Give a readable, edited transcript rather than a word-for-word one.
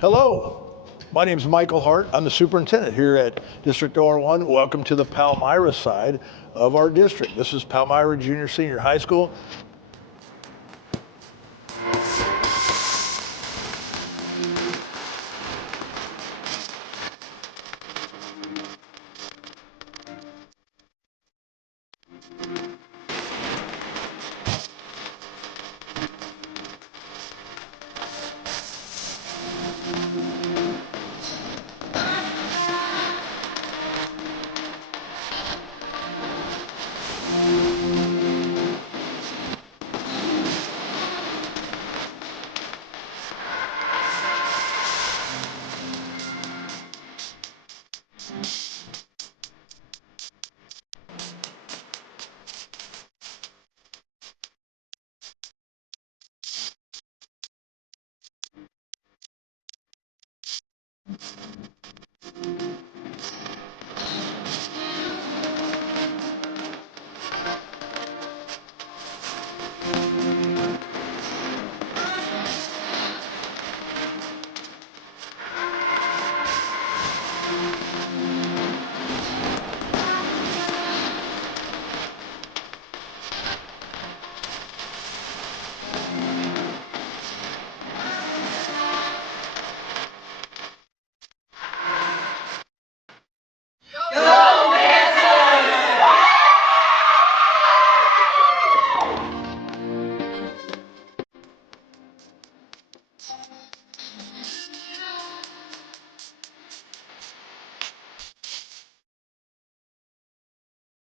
Hello, my name is Michael Hart. I'm the superintendent here at District OR1. Welcome to the Palmyra side of our district. This is Palmyra Junior Senior High School.